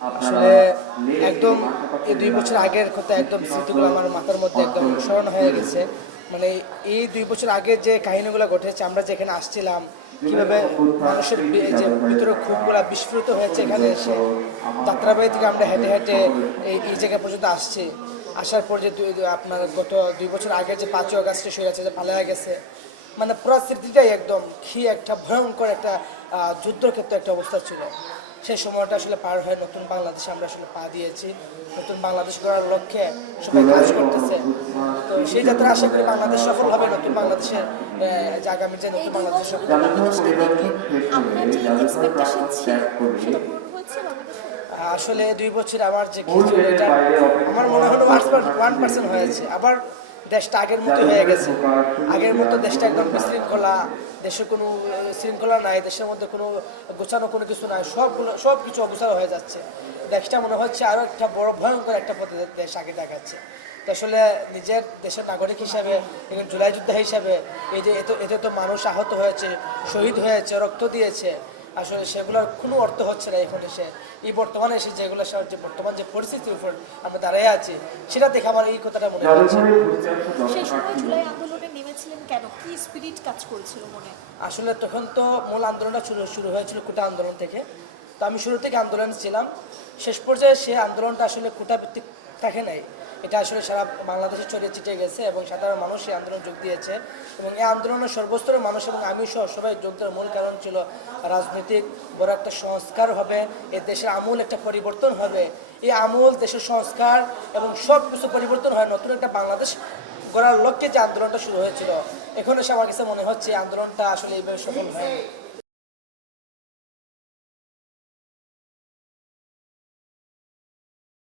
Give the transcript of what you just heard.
আসলে একদম এই 2 বছর আগের কথা একদম স্মৃতিগুলো আমার মাথার মধ্যে একদম স্মরণ হয়ে গেছে। মানে এই 2 বছর আগে যে কাহিনীগুলো ঘটেছে, আমরা যেখানে আসছিলাম, কিভাবে মানুষের যে ভিতরে ক্ষোভগুলো বিস্ফোরিত হয়েছে এখানে এসে, যাত্রাবাড়ি থেকে আমরা হেঁটে হেঁটে এই জায়গা পর্যন্ত আসছি। আসার পর যে আপনার গত 2 বছর আগে যে 5ই আগস্টে সরে যে পালিয়ে গেছে, মানে পুরো স্মৃতিটাই একদম কি একটা ভয়ঙ্কর একটা যুদ্ধক্ষেত্র একটা অবস্থা ছিল। সেই সময়টা আসলে পার হয়ে নতুন বাংলাদেশে আমরা আসলে পা দিয়েছি। নতুন বাংলাদেশ গড়ার লক্ষ্যে সবাই কাজ করতেছে। তো সেই যাত্রা আশা করি বাংলাদেশ সফল হবে, নতুন বাংলাদেশের যে আগামী যে এই নতুন 2 বাংলাদেশ বছরে হবে। বাংলাদেশকে দেখে আপনার যে এক্সপেকটেশন ছিল সেটা পূরণ হয়েছে বাংলাদেশে? আসলে 2 বছর আমার যে কি ছিল এটা আমার মনে হলো 1% হয়েছে। আবার দেশটা আগের মতো হয়ে গেছে। আগের মতো দেশটা একদম বিশৃঙ্খলা, দেশে কোনো শৃঙ্খলা নাই, দেশের মধ্যে কোনো গোছানো কোনো কিছু নাই, সব কিছু অগোছালো হয়ে যাচ্ছে। দেশটা মনে হচ্ছে আরও একটা বড় ভয়ঙ্কর একটা পথে দেশ আগে দেখাচ্ছে। তো আসলে নিজের দেশের নাগরিক হিসাবে, এখন জুলাই যোদ্ধা হিসাবে, এই যে এতে তো মানুষ আহত হয়েছে, শহীদ হয়েছে, রক্ত দিয়েছে, আসলে সেগুলোর কোনো অর্থ হচ্ছে না এখন এসে। এই বর্তমানে এসে যেগুলো যে বর্তমান যে পরিস্থিতির উপর আমরা দাঁড়িয়ে আছি, সেটা দেখে আমার এই কথাটা মনে হচ্ছে। সেই সময় জুলাই আন্দোলনে নেমেছিলেন কেন? কি স্পিরিট কাজ করেছিল মনে? আসলে তখন তো মূল আন্দোলনটা শুরু হয়েছিল কোটা আন্দোলন থেকে। তো আমি শুরু থেকে আন্দোলনে ছিলাম। শেষ পর্যায়ে সে আন্দোলনটা আসলে কোটা ভিত্তিক থাকে নাই, এটা আসলে সারা বাংলাদেশে ছড়িয়ে ছিটিয়ে গেছে এবং সাধারণ মানুষ এই আন্দোলন যোগ দিয়েছে। এবং এই আন্দোলনের সর্বস্তরের মানুষ এবং আমি সহ সবাই যোগ দেওয়ার মূল কারণ ছিল রাজনৈতিক বড় একটা সংস্কার হবে, এই দেশের আমূল একটা পরিবর্তন হবে। এই আমূল দেশের সংস্কার এবং সব কিছু পরিবর্তন হয়, নতুন একটা বাংলাদেশ গড়ার লক্ষ্যে যে আন্দোলনটা শুরু হয়েছিল, এখন এসে আমার কাছে মনে হচ্ছে এই আন্দোলনটা আসলে এইভাবে সফল হয়নি।